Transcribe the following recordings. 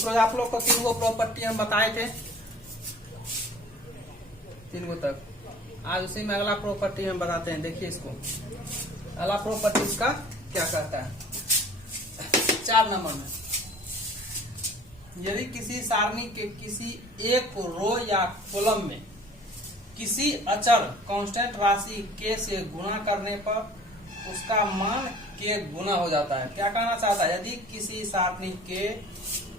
उसको आप लोग को 3 गो प्रॉपर्टी हम बताए थे, 3 गो तक। आज उसी में अगला प्रॉपर्टी हम बताते हैं। देखिए इसको, अगला प्रॉपर्टी इसका क्या कहता है। 4 नंबर में, यदि किसी सारणी के किसी एक रो या कॉलम में किसी अचर कांस्टेंट राशि k से गुणा करने पर उसका मान k गुना हो जाता है। क्या कहना चाहता है, यदि किसी सारणी के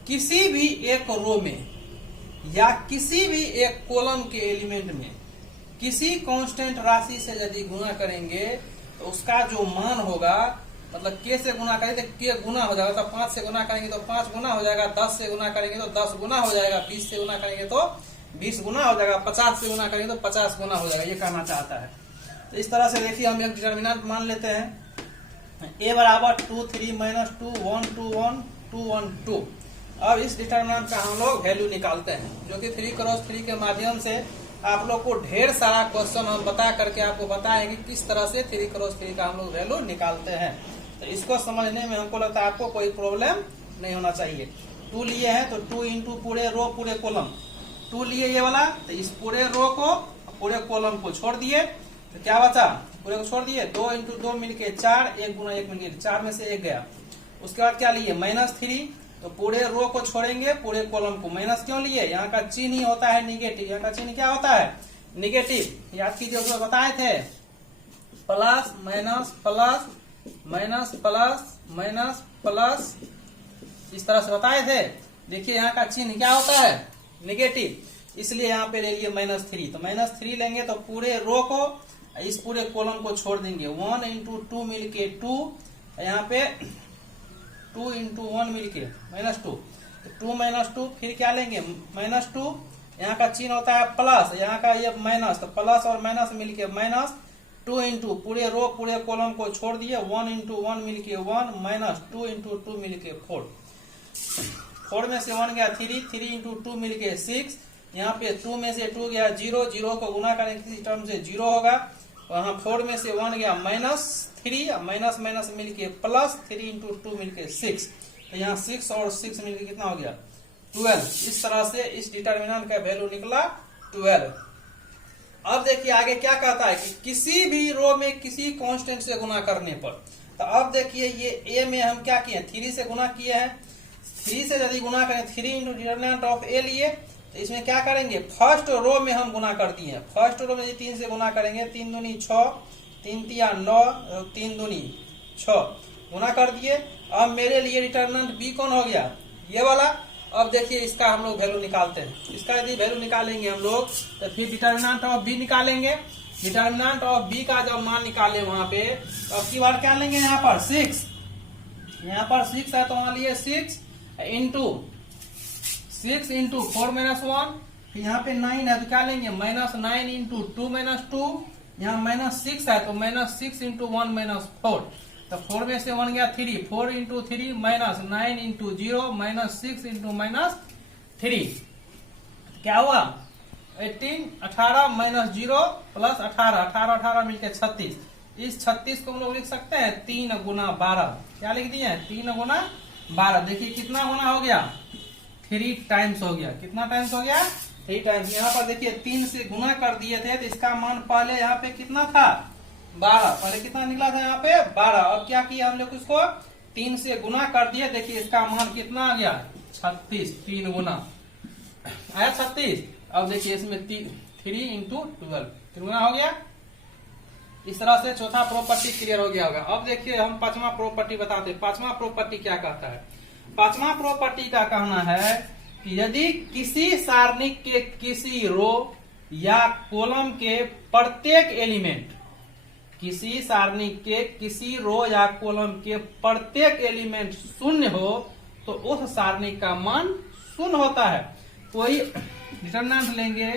किसी भी एक रो में या किसी भी एक कॉलम के एलिमेंट में किसी कांस्टेंट राशि से यदि गुणा करेंगे तो उसका जो मान होगा, मतलब k से गुणा करेंगे तो k गुना हो जाएगा। तो 5 से गुना करेंगे तो 5 गुना हो जाएगा, 10 से गुना करेंगे तो 10 गुना हो जाएगा, 20 से गुना करेंगे तो 20 गुना हो जाएगा, 50 से गुना करेंगे तो 50 गुना हो जाएगा। ये कहना चाहता है। तो इस तरह से देखिए हम एक डिटर्मिनेंट मान लेते हैं, a बराबर 2 3 माइनस 2 1 2 1 2 1 2। अब इस डिटर्मिनेंट का हम लोग वैल्यू निकालते हैं, जो कि 3 क्रॉस 3 के माध्यम से आप लोग को ढेर सारा क्वेश्चन हम बता करके आपको बताएंगे किस तरह से 3 क्रॉस 3 का हम लोग वैल्यू निकालते हैं। तो इसको समझने में हमको लगता है आपको कोई प्रॉब्लम नहीं होना चाहिए। 2 लिए हैं तो 2 इंटू पूरे रो पूरे कॉलम, 2 लिए ये वाला, तो इस पूरे रो को पूरे कॉलम को छोड़ दिए तो क्या बचा, पूरे को छोड़ दिए, 2 इंटू 2 मिलके 4, 1 गुना 1 मिलके 4 में से 1 गया। उसके बाद क्या लिए, -3, तो पूरे रो को छोड़ेंगे पूरे कॉलम को। माइनस क्यों लिए, यहाँ का चिन्ह ही होता है निगेटिव, यहाँ का चिन्ह क्या होता है, निगेटिव। याद कीजिए, उसमें बताए थे plus minus plus minus plus minus plus, इस तरह से बताए थे। देखिए यहाँ का चिन्ह क्या होता है, निगेटिव, इसलिए यहाँ पे ले लिए -3। तो -3 लेंगे तो पूरे रो को इस पूरे कॉलम को छोड़ देंगे। 1 इंटू 2 मिलके 2, यहाँ पे 2 इंटू 1 मिलके -2, तो 2 - 2, फिर क्या लेंगे -2, यहाँ का चिन्ह होता है प्लस, यहाँ का ये माइनस, तो प्लस और माइनस मिलके -2 इंटू पूरे रो पूरे कॉलम को छोड़ दिए, 1 इंटू 1 मिलके 1 -2 इंटू 2 मिलके 4, 4 में से 1 गया 3, 3 इंटू 2 मिलके 6, यहाँ पे 2 में से 2 गया 0, 0 को गुना करेंगे किसी टर्म से 0 होगा। वहाँ 4 में से 1 गया -3, माइनस माइनस मिलके प्लस, 3 इंटू 2 मिलके 6, तो यहाँ 6 और 6 मिलके कितना हो गया 12। इस तरह से इस डिटर्मिनेंट का वैल्यू निकला 12। अब देखिए आगे क्या कहता है कि किसी भी रो में किसी कांस्टेंट से गुना करने पर, तो अब देखिए ये ए में हम क्या किए, 3 से गुना किए हैं। 3 से यदि गुना करें, 3 इंटू डिटर्मिनेंट ऑफ ए लिए, तो इसमें क्या करेंगे, फर्स्ट रो में हम गुना कर दिए। फर्स्ट रो में यदि 3 से गुना करेंगे, 3 दूनी 6, 3 तिया 9, 3 दूनी 6, गुना कर दिए। अब मेरे लिए डिटर्मिनेंट बी कौन हो गया, ये वाला। अब देखिए इसका हम लोग वैल्यू निकालते हैं। इसका यदि वैल्यू निकालेंगे हम लोग तो फिर डिटर्मिनेंट ऑफ बी निकालेंगे। डिटर्मिनेंट ऑफ बी का जब मान निकाले वहां पे, तो अब की बार क्या लेंगे, यहाँ पर 6, यहाँ पर 6 है तो वहां लिए 6 इंटू 4 - 1, फिर यहाँ पे 9 है तो क्या लेंगे -9 इंटू 2 - 2, यहाँ -6 है तो -6 इंटू 1 - 4, तो 4 में से 1 गया 3, 4 इंटू 3 -9 इंटू 0 -6 इंटू -3, क्या हुआ 18, 18 -0 प्लस 18, 18 18 मिलकर 36। इस 36 को हम लोग लिख सकते हैं 3 गुना 12। क्या लिख दिए, 3 गुना 12। देखिए कितना गुना हो गया, 3 टाइम्स हो गया। कितना टाइम्स हो गया, 3 टाइम्स। यहाँ पर देखिए 3 से गुना कर दिए थे तो इसका मान पहले यहाँ पे कितना था, 12। पहले कितना निकला था यहाँ पे 12। अब क्या किया हम लोग, इसको 3 से गुना कर दिए। देखिए इसका मान कितना आ गया 36, 3 गुना आया 36। अब देखिए इसमें 3 इंटू 12, 3 गुना हो गया। इस तरह से चौथा प्रॉपर्टी क्लियर हो गया होगा। अब देखिए हम पांचवा प्रॉपर्टी बताते हैं। पांचवा प्रॉपर्टी क्या कहता है, पांचवा प्रॉपर्टी का कहना है कि यदि किसी सारणी के किसी रो या कॉलम के प्रत्येक एलिमेंट, किसी सारणी के किसी रो या कॉलम के प्रत्येक एलिमेंट शून्य हो तो उस सारणी का मान शून्य होता है। कोई डिटर्मिनेंट लेंगे,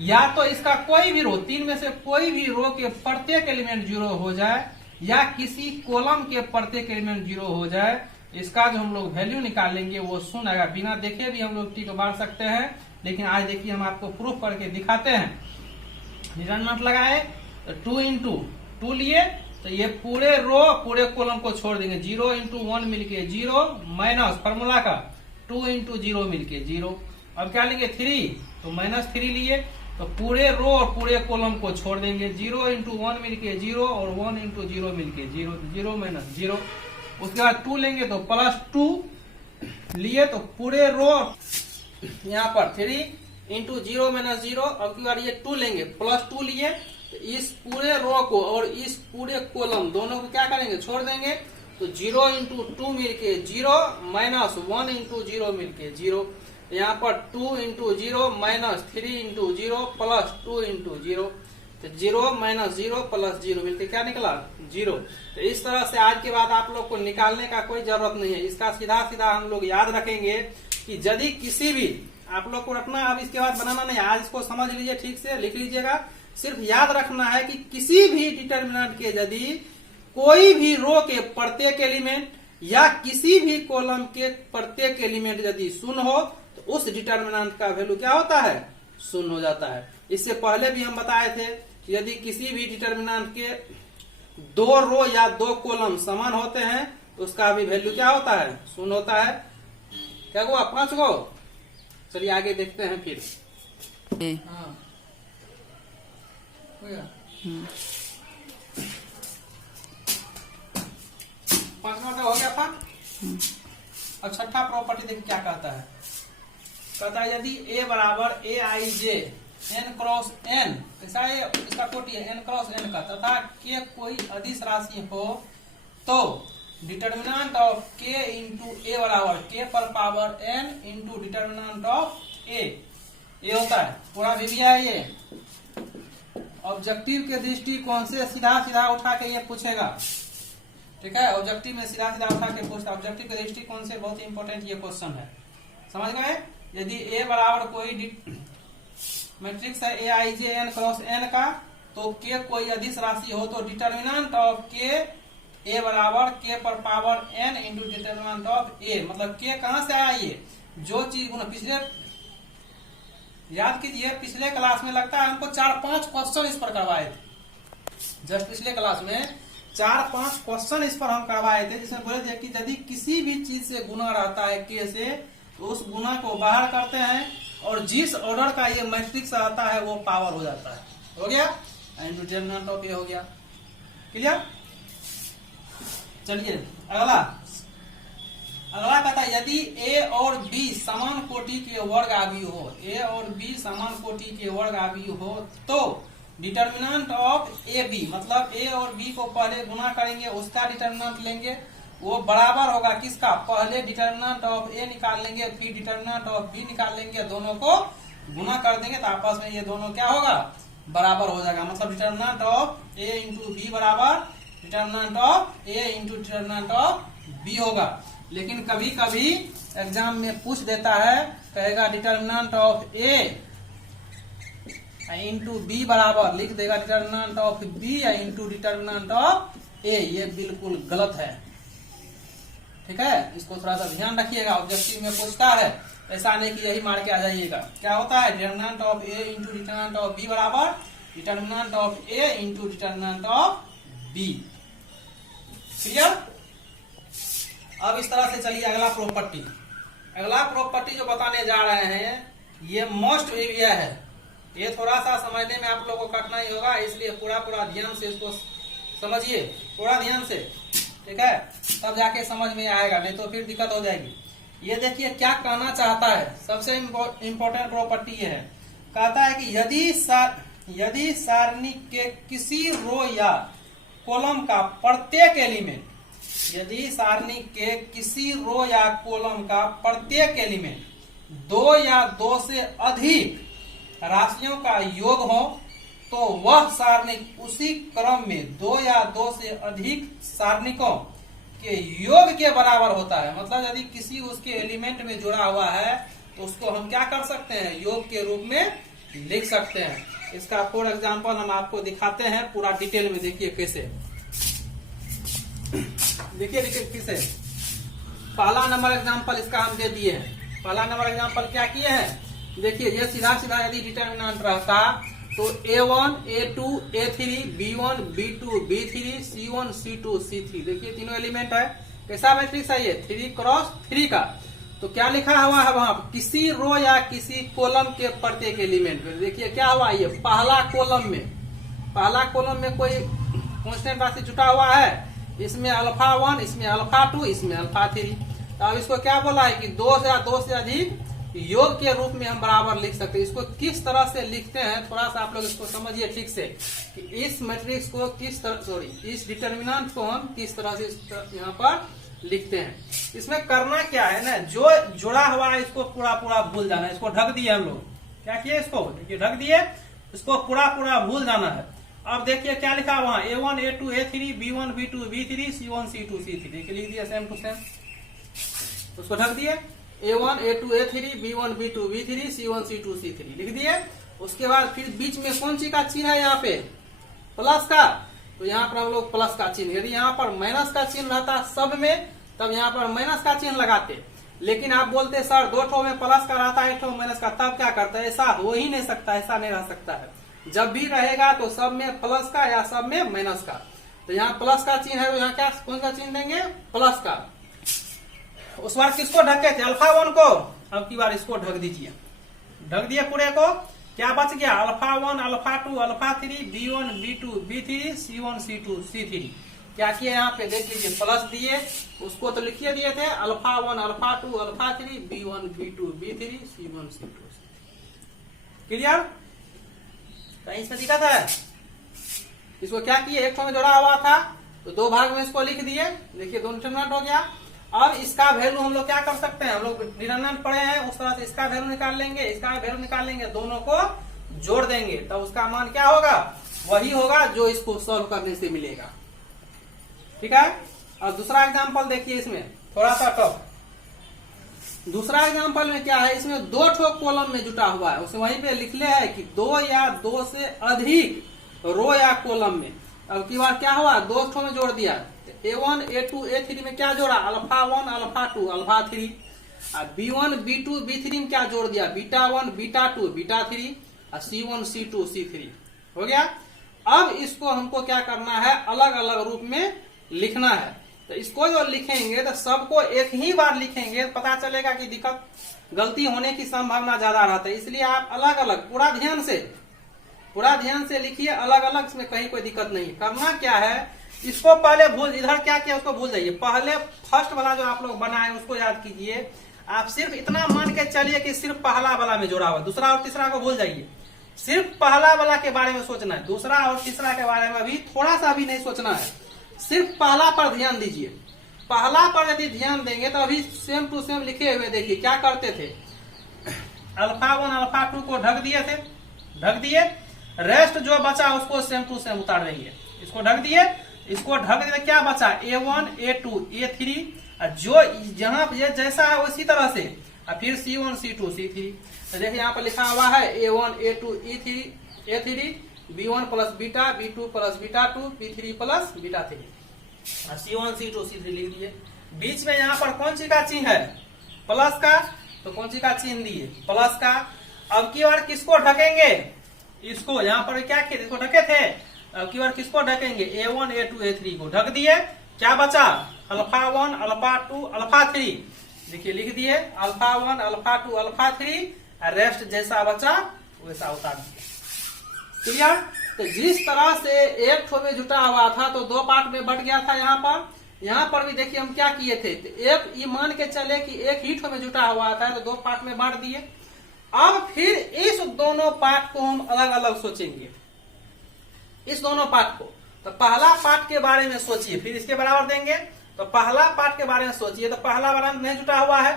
या तो इसका कोई भी रो, 3 में से कोई भी रो के प्रत्येक एलिमेंट 0 हो जाए, या किसी कॉलम के प्रत्येक एलिमेंट 0 हो जाए, इसका जो हम लोग वैल्यू निकालेंगे वो शून्य आएगा। बिना देखे भी हम लोग टी को बांट सकते हैं, लेकिन आज देखिए हम आपको प्रूफ करके दिखाते हैं। डिटर्मिनेंट लगाए तो 2 इंटू 2 लिए, तो ये पूरे रो पूरे कॉलम को छोड़ देंगे। 0 इंटू 1 मिलके 0 माइनस फॉर्मूला का 2 इंटू 0 मिलके 0। अब क्या लेंगे 3, तो -3 लिए, तो पूरे रो और पूरे कॉलम को छोड़ देंगे। 0 इंटू 1 मिलके 0 और 1 इंटू 0 मिलके 0, 0 - 0। उसके बाद 2 लेंगे तो +2 लिए, तो पूरे रो यहाँ पर 3 इंटू 0 - 0। अब की बार ये 2 लेंगे, +2 लिए, तो इस पूरे रो को और इस पूरे कॉलम दोनों को क्या करेंगे, छोड़ देंगे। तो 0 इंटू 2 मिलके 0 -1 इंटू 0 मिलके 0। यहाँ पर 2 इंटू 0 -3 इंटू 0 +2 इंटू 0, तो 0 - 0 +0 मिलके क्या निकला 0। तो इस तरह से आज के बाद आप लोग को निकालने का कोई जरूरत नहीं है। इसका सीधा सीधा हम लोग याद रखेंगे कि यदि किसी भी, आप लोग को रखना, अब इसके बाद बनाना नहीं, आज इसको समझ लीजिए, ठीक से लिख लीजिएगा। सिर्फ याद रखना है कि किसी भी डिटर्मिनेंट के यदि कोई भी रो के प्रत्येक एलिमेंट या किसी भी कॉलम के प्रत्येक एलिमेंट यदि शून्य हो तो उस डिटर्मिनेंट का वैल्यू क्या होता है, शून्य हो जाता है। इससे पहले भी हम बताए थे कि यदि किसी भी डिटर्मिनेंट के 2 रो या 2 कॉलम समान होते हैं तो उसका भी वैल्यू क्या होता है, शून्य होता है। क्या हुआ, 5 गो। चलिए आगे देखते हैं फिर। हाँ, 5वां का हो गया था। अब छठा प्रॉपर्टी देखिए क्या कहता है। कहता है यदि A बराबर Aij n क्रॉस n, ऐसा है, इसका कोटि है n क्रॉस n का, तथा k कोई अदिश राशि हो तो determinant of k into a बराबर k पर power n into determinant of a, ये होता है पूरा विधिया है। ये ऑब्जेक्टिव के दृष्टिकोण से सीधा सीधा उठा के ये पूछेगा, ठीक है। ऑब्जेक्टिव में सीधा सीधा उठा के पूछता, ऑब्जेक्टिव के दृष्टिकोण से बहुत इंपॉर्टेंट ये क्वेश्चन है, समझ गए। यदि a बराबर कोई मैट्रिक्स है Aij n क्रॉस n का, तो k कोई अदिश राशि हो तो डिटर्मिनेंट ऑफ k a बराबर k पर power n into determinant of a, मतलब k कहां से आया, ये जो चीज पिछले याद कीजिए, पिछले क्लास में लगता है हमको 4-5 क्वेश्चन इस पर करवाए थे। जस्ट पिछले क्लास में 4-5 क्वेश्चन इस पर हम करवाए थे, जिसमें बोले थे कि यदि किसी भी चीज से गुना रहता है k से, तो उस गुना को बाहर करते हैं और जिस ऑर्डर का ये मैट्रिक्स आता है वो पावर हो जाता है। हो गया, इंटू डिटर्मिनेंट ऑफ a हो गया, क्लियर। चलिए अगला कहता है यदि a और b समान कोटि के वर्ग आव्यूह हो, a और b समान कोटि के वर्ग आव्यूह हो तो डिटर्मिनेंट ऑफ ए बी, मतलब a और b को पहले गुना करेंगे, उसका डिटर्मिनेंट लेंगे, वो बराबर होगा किसका, पहले डिटर्मिनेंट ऑफ a निकाल लेंगे, फिर डिटर्मिनेंट ऑफ b निकाल लेंगे, दोनों को गुना कर देंगे तो आपस में ये दोनों क्या होगा, बराबर हो जाएगा। मतलब determinant of a into B बराबर determinant of a into determinant of b होगा। लेकिन कभी कभी एग्जाम में पूछ देता है, कहेगा determinant of a into B बराबर, लिख देगा determinant of b into determinant of a, ये बिल्कुल गलत है, ठीक है। इसको थोड़ा सा ध्यान रखिएगा, ऑब्जेक्टिव में पूछता है, ऐसा नहीं कि यही मार के आ जाइएगा। क्या होता है, determinant of a into determinant of b बराबर determinant of a into determinant of b, clear. अब इस तरह से चलिए अगला प्रॉपर्टी जो बताने जा रहे हैं ये मोस्ट एरिया है। ये थोड़ा सा समझने में आप लोगों को कठिनाई होगा, इसलिए पूरा ध्यान से इसको समझिए, पूरा ध्यान से, ठीक है, तब जाके समझ में आएगा, नहीं तो फिर दिक्कत हो जाएगी। ये देखिए क्या कहना चाहता है, सबसे इम्पोर्टेंट प्रॉपर्टी ये है। कहता है कि यदि सारणी के किसी रो या कॉलम का प्रत्येक एलिमेंट, यदि सारणी के किसी रो या कॉलम का प्रत्येक एलिमेंट 2 या 2 से अधिक राशियों का योग हो तो वह सारणी उसी क्रम में 2 या 2 से अधिक सारणिकों के योग के बराबर होता है। मतलब यदि किसी उसके एलिमेंट में जुड़ा हुआ है तो उसको हम क्या कर सकते हैं, योग के रूप में लिख सकते हैं। इसका फॉर एग्जाम्पल हम आपको दिखाते हैं पूरा डिटेल में, देखिए कैसे, देखिए किसे। पहला नंबर एग्जांपल इसका हम दे दिए हैं। पहला नंबर एग्जांपल क्या किए हैं, देखिए ये सीधा सीधा यदि डिटर्मिनेंट रहता तो a1 a2 a3 b1 b2 b3 c1 c2 c3, देखिए तीनों एलिमेंट है, कैसा मैट्रिक्स है ये, 3 क्रॉस 3 का। तो क्या लिखा हुआ है वहां, किसी रो या किसी कॉलम के प्रत्येक एलिमेंट में। देखिए क्या हुआ, ये पहला कॉलम में कोई कांस्टेंट राशि जुटा हुआ है, इसमें अल्फा 1, इसमें अल्फा 2, इसमें अल्फा 3। तो अब इसको क्या बोला है कि दो से अधिक योग के रूप में हम बराबर लिख सकते हैं। इसको किस तरह से लिखते हैं, थोड़ा सा आप लोग इसको समझिए ठीक से, कि इस मैट्रिक्स को किस तरह, इस डिटर्मिनेंट को हम किस तरह से यहाँ पर लिखते हैं। इसमें करना क्या है ना, जो जुड़ा हुआ है इसको पूरा भूल जाना है। इसको ढक दिए हम लोग, क्या किए, इसको देखिए ढक दिए, इसको पूरा भूल जाना है। अब देखिए क्या लिखा वहां, A1 A2 A3 B1 B2 B3 C1 C2 C3, देखिए लिख दिया सेम टू सेम, उसको ढक दिए। A1 A2 A3 B1 B2 B3 C1 C2 C3 लिख दिए। उसके बाद फिर बीच में कौन सी का चिन्ह है, यहाँ पे प्लस का, तो यहाँ पर हम लोग प्लस का चिन्ह, यदि यहाँ पर माइनस का चिन्ह रहता सब में तब यहाँ पर माइनस का चिन्ह लगाते, लेकिन आप बोलते सर दो ठो में प्लस का रहता है, एक ठो माइनस का, तब क्या करता है, ऐसा हो ही नहीं सकता, ऐसा नहीं रह सकता है। जब भी रहेगा तो सब में प्लस का या सब में माइनस का। तो यहाँ प्लस का चिन्ह है, तो यहाँ क्या कौन सा चिन्ह देंगे, प्लस का। उस बार किसको ढके थे, अल्फा 1 को, अब की बार इसको ढक दीजिए, ढक दिए पूरे को। क्या बच गया, alpha 1 alpha 2 alpha 3 B1 B2 B3 C1 C2 C3। क्या किया यहाँ पे देख लीजिए, प्लस दिए, उसको तो लिखिए दिए थे alpha 1 alpha 2 alpha 3 B1 B2 B3 C1 C2 clear. कहीं इसमें दिक्कत है, इसको क्या किए, एक में जोड़ा हुआ था तो दो भाग में इसको लिख दिए, देखिए दोनों डिटरमिनेंट हो गया। अब इसका वैल्यू हम लोग क्या कर सकते हैं, हम लोग डिटरमिनेंट पढ़े हैं उस तरह से इसका वैल्यू निकाल लेंगे, इसका वैल्यू निकाल लेंगे, दोनों को जोड़ देंगे, तब उसका मान क्या होगा, वही होगा जो इसको सॉल्व करने से मिलेगा। ठीक है। और दूसरा एग्जांपल देखिए, इसमें थोड़ा सा टफ। दूसरा एग्जांपल में क्या है, इसमें दो ठो कॉलम में जुटा हुआ है, उसमें वहीं पे लिख ले है कि दो या दो से अधिक रो या कॉलम में। अब की बार क्या हुआ, दो ठो में जोड़ दिया, A1 A2 A3 में क्या जोड़ा, alpha 1 alpha 2 alpha 3। B1 B2 B3 में क्या जोड़ दिया, बीटा 1 बीटा 2 बीटा 3 और C1 C2 C3 हो गया। अब इसको हमको क्या करना है, अलग अलग रूप में लिखना है। तो इसको जो लिखेंगे तो सबको एक ही बार लिखेंगे, पता चलेगा कि दिक्कत गलती होने की संभावना ज्यादा रहता है, इसलिए आप अलग अलग पूरा ध्यान से लिखिए, अलग अलग, इसमें कहीं कोई दिक्कत नहीं। करना क्या है, इसको पहले भूल, इधर क्या किया उसको भूल जाइए, पहले फर्स्ट वाला जो आप लोग बनाए उसको याद कीजिए। आप सिर्फ इतना मान के चलिए कि सिर्फ पहला वाला में जोड़ा हुआ, दूसरा और तीसरा को भूल जाइए, सिर्फ पहला वाला के बारे में सोचना है, दूसरा और तीसरा के बारे में भी थोड़ा सा भी नहीं सोचना है, सिर्फ पहला पर ध्यान दीजिए। पहला पर यदि ध्यान देंगे तो अभी सेम टू सेम लिखे हुए देखिए क्या करते थे, अल्फा 1 अल्फा 2 को ढक दिए, रेस्ट जो बचा उसको सेम टू सेम उतार देंगे, इसको ढक दिए, इसको ढक दिए, क्या बचा A1 A2 A3, जो जहां जैसा है उसी तरह से, और फिर C1 C2 C3। तो देखिए यहाँ पर लिखा हुआ है A1 A2 A3 B1 plus beta B2 plus beta 2 B3 plus beta 3 और C1 C2 C3 लिख दिए। बीच में यहाँ पर कौन सी का चिन्ह है, प्लस का, तो कौन सी का चिन्ह दिए, प्लस का। अब की बार किसको ढकेंगे, इसको, यहाँ पर क्या किए, इसको ढके थे, अब की बार किसको ढकेंगे, A1 A2 A3 को ढक दिए, क्या बचा, अल्फा 1 अल्फा 2 अल्फा 3, देखिए लिख दिए अल्फा 1 अल्फा 2 अल्फा 3, और रेस्ट जैसा बचा वैसा उतार दिए। क्लियर। तो जिस तरह से एक ठो में जुटा हुआ था तो दो पार्ट में बट गया था, यहाँ पर भी देखिए हम क्या किए थे, एक ये मान के चले कि एक ही ठो में जुटा हुआ था तो दो पार्ट में बांट दिए। अब फिर इस दोनों पार्ट को हम अलग अलग सोचेंगे, इस दोनों पार्ट को। तो पहला पार्ट के बारे में सोचिए, फिर इसके बराबर देंगे, तो पहला पार्ट के बारे में सोचिए, तो पहला वाला में नहीं जुटा हुआ है,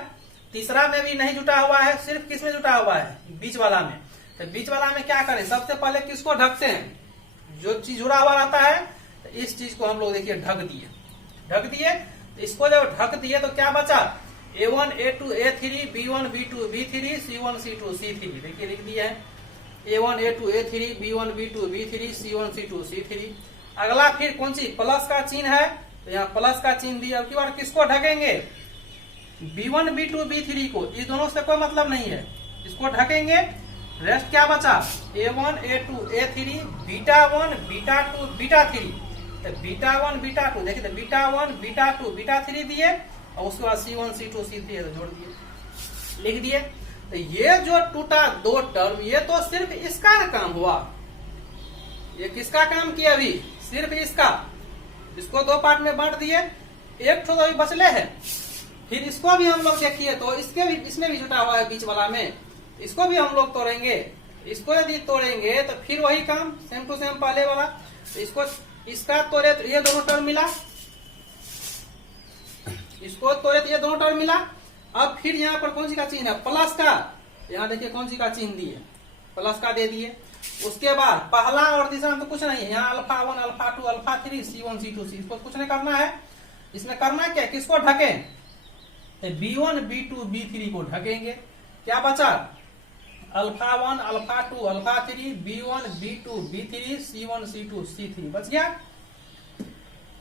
तीसरा में भी नहीं जुटा हुआ है, सिर्फ किस में जुटा हुआ है, बीच वाला में। तो बीच वाला में क्या करें, सबसे पहले किसको ढकते हैं, जो चीज जुड़ा हुआ रहता है, तो इस चीज को हम लोग देखिए ढक दिए, तो इसको जब ढक दिए तो क्या बचा, A1 A2 A3 B1 B2 B3 C1 C2 C3, देखिए लिख दिया है A1 A2 A3 B1 B2 B3 C1 C2 C3। अगला फिर कौन सी, प्लस का चिन्ह है, तो यहाँ प्लस का चिन्ह दिया। अब की बार किसको ढकेंगे, B1 B2 B3 को, इस दोनों से कोई मतलब नहीं है, इसको ढकेंगे। रेस्ट क्या बचा, A1 A2 A3 beta 1 beta 2 beta 3, तो बीटा 1 बीटा 2, देखिए बीटा 1 बीटा 2 बीटा 3 दिए, और उसके बाद C1 C2 C3 जोड़ दिए। लिख दिए। तो ये जो टूटा दो टर्म, ये तो सिर्फ इसका ना काम हुआ। ये किसका काम किया अभी? सिर्फ इसका। इसको दो पार्ट में बांट दिए, एक ठो तो अभी बचले है। फिर इसको भी हम लोग देखिए तो इसमें भी जुटा हुआ है बीच वाला में, इसको भी हम लोग तोड़ेंगे। इसको यदि तोड़ेंगे तो फिर वही काम, सेम टू सेम पहले वाला। तो इसको इसका तोड़े तो ये दोनों टर्म मिला, इसको तोड़े तो ये दोनों टर्म मिला। अब फिर यहाँ पर कौन सी का चिन्ह है? प्लस का। यहाँ देखिए कौन सी का चिन्ह दिए, प्लस का दे दिए। उसके बाद पहला और तीसरा तो कुछ नहीं है, यहाँ alpha 1 alpha 2 alpha 3 C1 C2 C, इसको कुछ नहीं करना है। इसमें करना क्या, किसको ढकें? B1 B2 B3 को ढकेंगे। क्या बचा? Alpha 1 alpha 2 alpha 3 B1 B2 B3 C1 C2 C3 बच गया।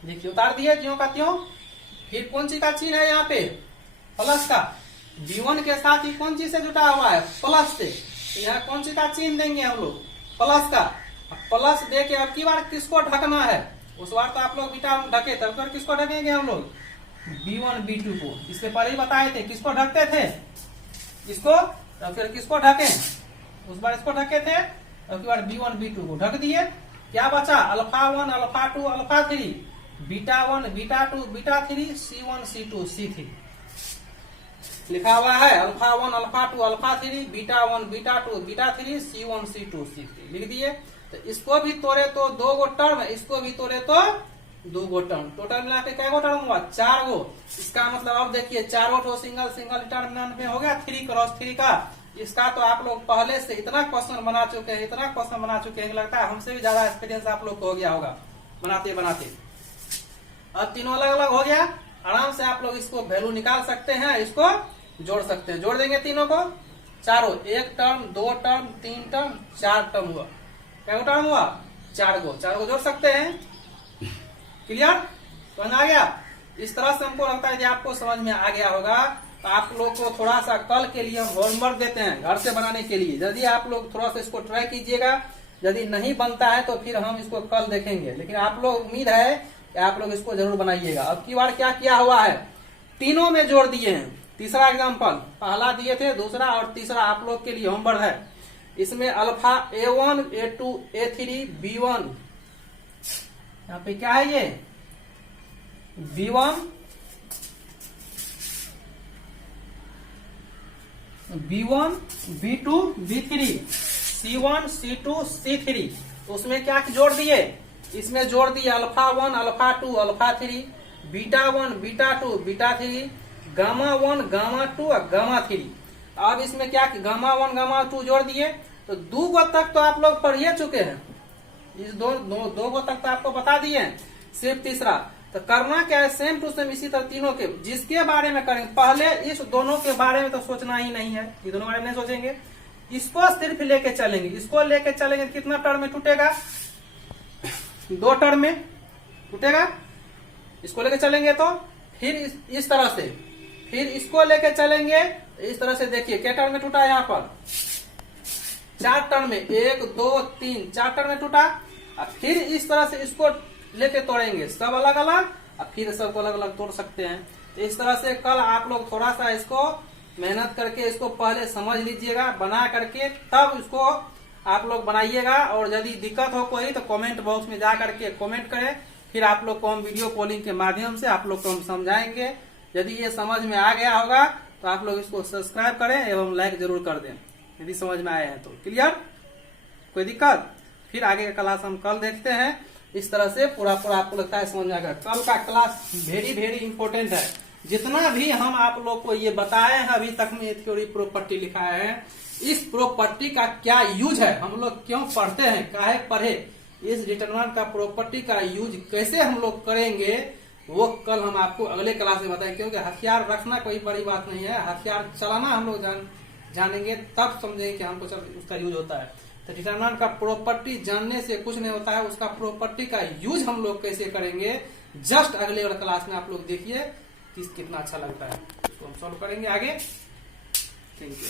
देखिए उतार दिए ज्यों का त्यों। फिर कौन सी का चिन्ह है यहाँ पे? प्लस का। B1 के साथ ही कौन सी से जुटा हुआ है? प्लस से। तो यहाँ कौन सी का चिन्ह देंगे हम लोग? प्लस का। प्लस दे के अब की बार किसको ढकना है? उस बार तो आप लोग बीटा ढके, तब कर किसको ढकेंगे हम लोग? B1 B2 को। इससे पहले ही बताए थे किसको ढकते थे, इसको। तो फिर किसको ढके? उस बार इसको ढके थे, अब की बार B1 B2 को ढक दिए। क्या बचा? Alpha 1 alpha 2 alpha 3 beta 1 beta 2 beta 3 C1 C2 C3 लिखा हुआ है। Alpha 1 alpha 2 alpha 3 beta 1 beta 2 beta 3 C1 C2 C3 लिख दिए। तो इसको भी तोड़े तो 2 गो टर्म, इसको भी तोड़े तो 2 गो टर्म। टोटल मिला के कै गो टर्म हुआ? 4 गो। इसका मतलब अब देखिए 4 गो सिंगल सिंगल डिटर्मिनेंट में हो गया 3 क्रॉस 3 का। इसका तो आप लोग पहले से इतना क्वेश्चन बना चुके हैं, इतना क्वेश्चन बना चुके हैं, लगता है हमसे भी ज्यादा एक्सपीरियंस आप लोग को हो गया होगा बनाते बनाते। अब तीनों अलग अलग हो गया, आराम से आप लोग इसको वैल्यू निकाल सकते हैं, इसको जोड़ सकते हैं। जोड़ देंगे तीनों को, चारों, 1 टर्म 2 टर्म 3 टर्म 4 टर्म हुआ। क्या टर्म हुआ? 4 गो। 4 गो जोड़ सकते हैं। क्लियर? समझ आ गया? इस तरह से हमको लगता है कि आपको समझ में आ गया होगा। तो आप लोग को थोड़ा सा कल के लिए हम होमवर्क देते हैं घर से बनाने के लिए। यदि आप लोग थोड़ा सा इसको ट्राई कीजिएगा, यदि नहीं बनता है तो फिर हम इसको कल देखेंगे। लेकिन आप लोग, उम्मीद है कि आप लोग इसको जरूर बनाइएगा। अब की बार क्या किया हुआ है? तीनों में जोड़ दिए हैं। तीसरा एग्जाम्पल, पहला दिए थे, दूसरा और तीसरा आप लोग के लिए होमवर्क है। इसमें alpha A1 A2 A3 B1, यहाँ पे क्या है ये? B1 B2 B3 C1 C2 C3। तो उसमें क्या जोड़ दिए? इसमें जोड़ दिए alpha 1 alpha 2 alpha 3 beta 1 beta 2 beta 3 gamma 1 gamma 2 और गामा 3। अब इसमें क्या गामा 1 गामा 2 जोड़ दिए। तो 2 गो तक तो आप लोग पढ़ ही चुके हैं, इस दो गो तक तो आपको बता दिए हैं, सिर्फ तीसरा। तो करना क्या है? सेम टू सेम इसी तरह तीनों के, जिसके बारे में करेंगे पहले, इस दोनों के बारे में तो सोचना ही नहीं है, ये दोनों बारे में नहीं सोचेंगे। इसको सिर्फ लेके चलेंगे। इसको लेके चलेंगे कितना टर्म में टूटेगा? 2 टर्म में टूटेगा। इसको लेके चलेंगे तो फिर इस तरह से, फिर इसको लेके चलेंगे इस तरह से। देखिए क्या टर्म में टूटा? यहाँ पर 4 टर्म में, 1 2 3 4 टर्म में टूटा। और फिर इस तरह से इसको लेके तोड़ेंगे, सब अलग अलग, और फिर सबको अलग अलग तोड़ सकते हैं। तो इस तरह से कल आप लोग थोड़ा सा इसको मेहनत करके इसको पहले समझ लीजिएगा, बना करके तब इसको आप लोग बनाइएगा। और यदि दिक्कत हो कोई तो कमेंट बॉक्स में जा करके कमेंट करें, फिर आप लोग को हम वीडियो कॉलिंग के माध्यम से आप लोग को हम समझाएंगे। यदि ये समझ में आ गया होगा तो आप लोग इसको सब्सक्राइब करें एवं लाइक जरूर कर दें, यदि समझ में आए हैं तो। क्लियर? कोई दिक्कत? फिर आगे का क्लास हम कल देखते हैं। इस तरह से पूरा आपको लगता है समझ में आएगा। कल का क्लास वेरी वेरी इंपॉर्टेंट है। जितना भी हम आप लोग को ये बताए हैं अभी तक में, थ्योरी प्रॉपर्टी लिखा है, इस प्रॉपर्टी का क्या यूज है, हम लोग क्यों पढ़ते हैं, काहे पढ़े, इस डिटरमिनेंट का प्रॉपर्टी का यूज कैसे हम लोग करेंगे, वो कल हम आपको अगले क्लास में बताएंगे। क्योंकि हथियार रखना कोई बड़ी बात नहीं है, हथियार चलाना हम लोग जानेंगे तब समझेंगे कि हमको उसका यूज होता है। तो डिटरमिनेंट का प्रॉपर्टी जानने से कुछ नहीं होता है, उसका प्रॉपर्टी का यूज हम लोग कैसे करेंगे, जस्ट अगले वाले क्लास में आप लोग देखिए कितना अच्छा लगता है। इसको हम सॉल्व करेंगे आगे। Thank you.